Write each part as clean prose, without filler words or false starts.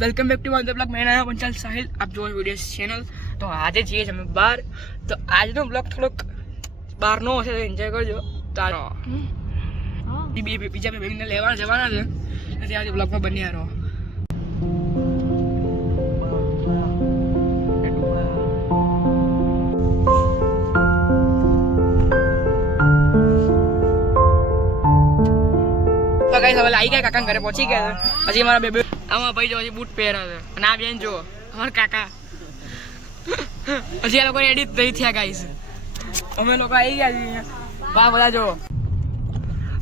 Welcome back to my blog. મેરા નામ પંચાલ સાહિલ, આપ જો વિડીયો ચેનલ. તો આજે છીએ અમે બહાર. તો આજનો બ્લોગ થોડોક બહારનો હશે, તો એન્જોય કરજો. તારો બીજા બેબીને લેવા જવાના છે, એટલે આજે બ્લોગમાં બન્યા રહો. હવે આવી ગયા, કાકા ઘરે પહોંચી ગયા. હજી મારા બેબી આમાં ભાઈ જો હજી બૂટ પહેરે છે, અને આ બેન જો અમારા કાકા હજી આ લોકો રેડી નહીં થયા. ગાઈસ અમે લોકો આવી ગયા છીએ. વાહ બધા જો.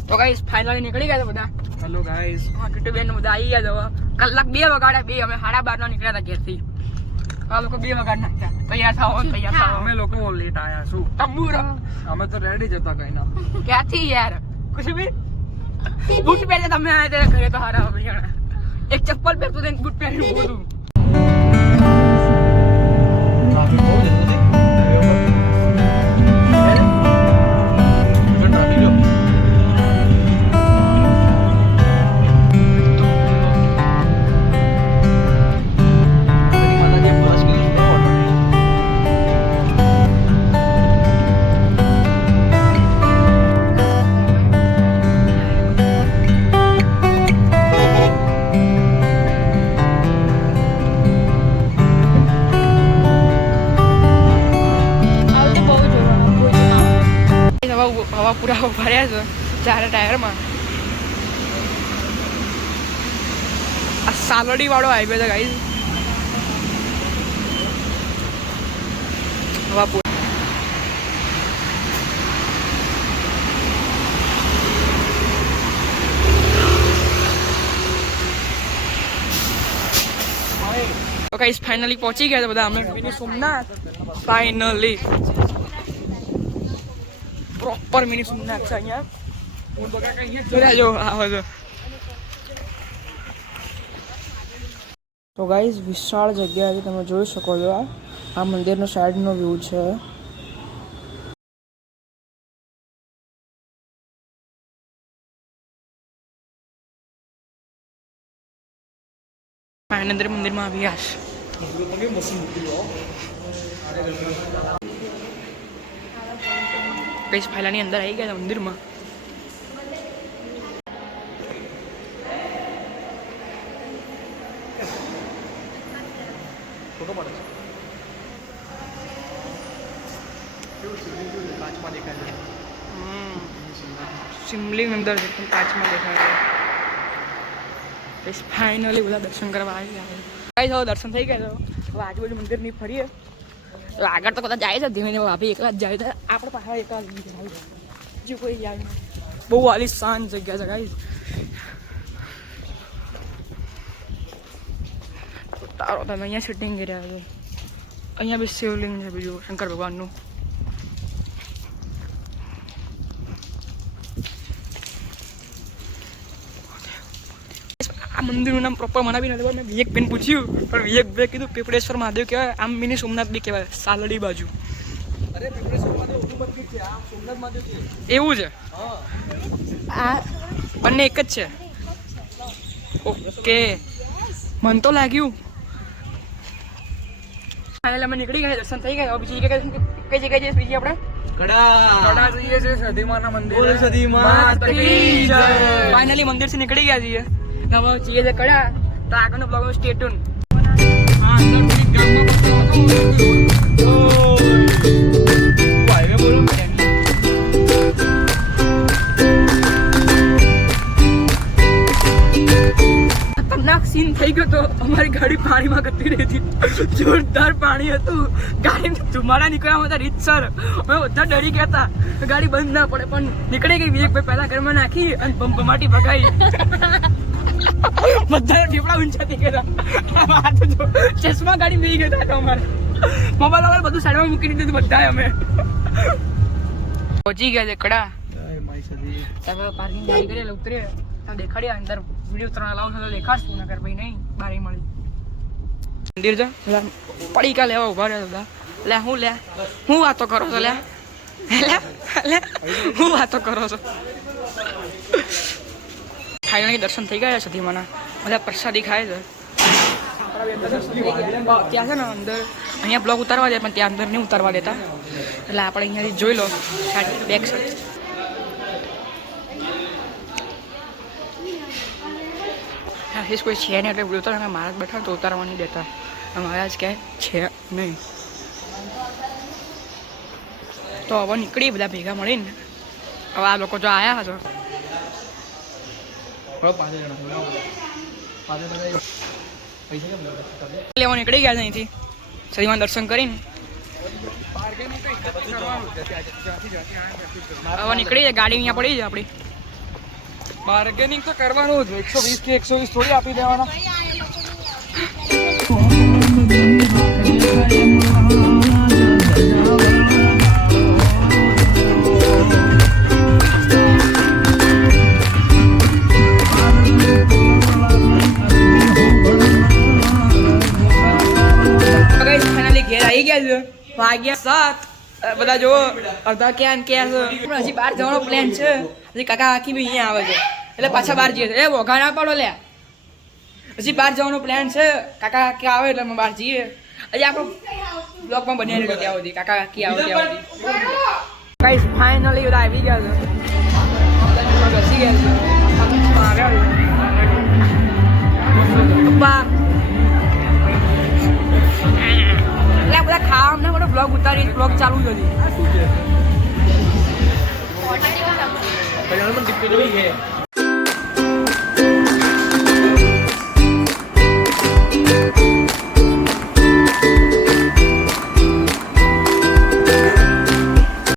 તો ગાઈસ ફાઇનલી નીકળી ગયા બધા. Hello guys. હા કિટુ બેન બધા આવી ગયા છે. કલાક 2 વાગ્યા, અમે 12:30 નીકળ્યા હતા ઘેરથી. આ લોકો 2 વાગ્યા નાખ્યા. તૈયાર થાઓ. અમે લોકો લેટ આયા. શું તંબુરો અમે તો રેડી જતા કઈ ના. ક્યાંથી યાર કુછ ભી બૂટ પહેરતે તમે આયા તેરા ઘરે તો હારા ભણ્યા. એક ચપ્પલ પહેરતો તો બૂટ પહેરી બોલું. હવા પૂરા ભર્યા છે 4 ટાયરમાં. આ સાલડી વાળો હાઈવે છે ગાઈસ. હવા પૂરા તો ગાઈસ ફાઇનલી પહોંચી ગયા બધા અમે mini Somnath. Finally proper mini Somnath છે અહીંયા. હું બગા કઈ અહીંયા જો આવો છો. તો ગાઈસ વિશાળ જગ્યા છે, તમે જોઈ શકો છો. આ મંદિરનો સાઈડનો વ્યૂ છે. અંદર મંદિરમાં આવ્યા છે. કઈ ફાયલાની અંદર આવી ગયા મંદિરમાં. શિવલિંગ અંદર છે પણ કાચમાં દેખાય. ફાઇનલી બધા દર્શન કરવા આવી ગયા. કઈ થયો દર્શન થઈ ગયા. હવે આજુબાજુ મંદિર નહીં ફરીએ. આગળ તો કદાચ જાય છે ધીમે ધીમે. ભાભી એકલા જ જાય છે. આપણે પાછા એકલા જે કોઈ જાય. બહુ આલીશાન જગ્યા છે ગાઈસ. તારો તમે અહીંયા શૂટિંગ કર્યા છે. અહીંયા બી શિવલિંગ છે બીજું શંકર ભગવાનનું. આ મંદિરનું નામ પ્રોપર મને બી નથી ખબર. મેં વિવેક બેન પૂછ્યું, પણ વિવેક ભાઈ કીધું પીપળેશ્વર મહાદેવ કહેવાય. આમ મિની સોમનાથ બી કહેવાય, સાલડી બાજુ. એવું છે. આ બંને એક જ છે. ઓકે મને તો લાગ્યું. અમે નીકળી ગયા, દર્શન થઈ ગયા. બીજી કઈ જગ્યાએ જઈએ? બીજી આપણે કડા જઈએ છીએ, સધીમાના મંદિર. ફાઇનલી મંદિર થી નીકળી ગયા છીએ. હવે જઈએ છે કડા. તો આગળનો બ્લોગ સ્ટે ટ્યુન. ખતરનાક સીન થઈ ગયો તો. અમારી ગાડી પાણીમાં ગતી રહી હતી. જોરદાર પાણી હતું. ગાડી ધુમાડા નીકળ્યા હતા રીતસર. અમે બધા ડરી ગયા હતા ગાડી બંધ ના પડે, પણ નીકળી ગઈ. વિવેકભાઈ પહેલા ઘરમાં નાખી અને ભમાટી ભગાઈ. બધા ઢીપડા ઊંચા થઈ ગયા. ચશ્મા ગાડી લઈ ગયા હતા અમારે. મોબાઈલ વગર બધું સાઈડમાં મૂકી દીધું બધા. અમે પહોંચી ગયા છે કડા. તમે પાર્કિંગ ગાડી કરી ઉતરીએ દેખાડ્યા. અંદર વિડીયો 3 લાવું તો દેખાડશું, નકર ભાઈ નહીં બારી મળી. મંદિર છે. પડીકા લેવા ઉભા રહ્યા હતા. લે હું વાતો કરો છો? હું વાતો કરો છો? ફાઇનલી દર્શન થઈ ગયા છે. સધીમાના બધા પ્રસાદી ખાય છે. ત્યાં છે ને અંદર અહીંયા બ્લોગ ઉતારવા દે પણ ત્યાં અંદર નહીં ઉતારવા દેતા એટલે આપણે અહીંયાથી જોઈ લો બેક સાઈડ હા કોઈ છે નહીં એટલે ઉતાર મારા જ બેઠા તો ઉતારવા નહીં દેતા મારા જ ક્યાંય છે નહીં તો હવે નીકળી બધા ભેગા મળીને હવે આ લોકો જો આવ્યા હતો લેવા નીકળી ગયા છે અહીંથી સરીમાં દર્શન કરીને હવે નીકળી જાય ગાડી અહીંયા પડી જાય આપણી બાર્ગેનિંગ તો કરવાનું જ 120 કે 120 થોડી આપી દેવાના ઘેર આવી ગયા છે વાગ્યા 7 બધા જો અડધા ક્યાં ક્યાં છે હજી બહાર જવાનો પ્લાન છે હજી કાકા આખી બી અહીંયા આવે છે એટલે પાછા બહાર જઈએ એ વઘા ના પાડો લે હજી બહાર જવાનો પ્લાન છે કાકા કાકી આવે એટલે અમે બહાર જઈએ હજી આપણો બ્લોગમાં બની રહ્યો ત્યાં સુધી કાકા કાકી આવે ત્યાં સુધી ગાઈસ ફાઇનલી બધા આવી ગયા છે ઘસી ગયા છે પપ્પા બધા ખાવા અમને બધો બ્લોગ ઉતારી બ્લોગ ચાલુ જ હતી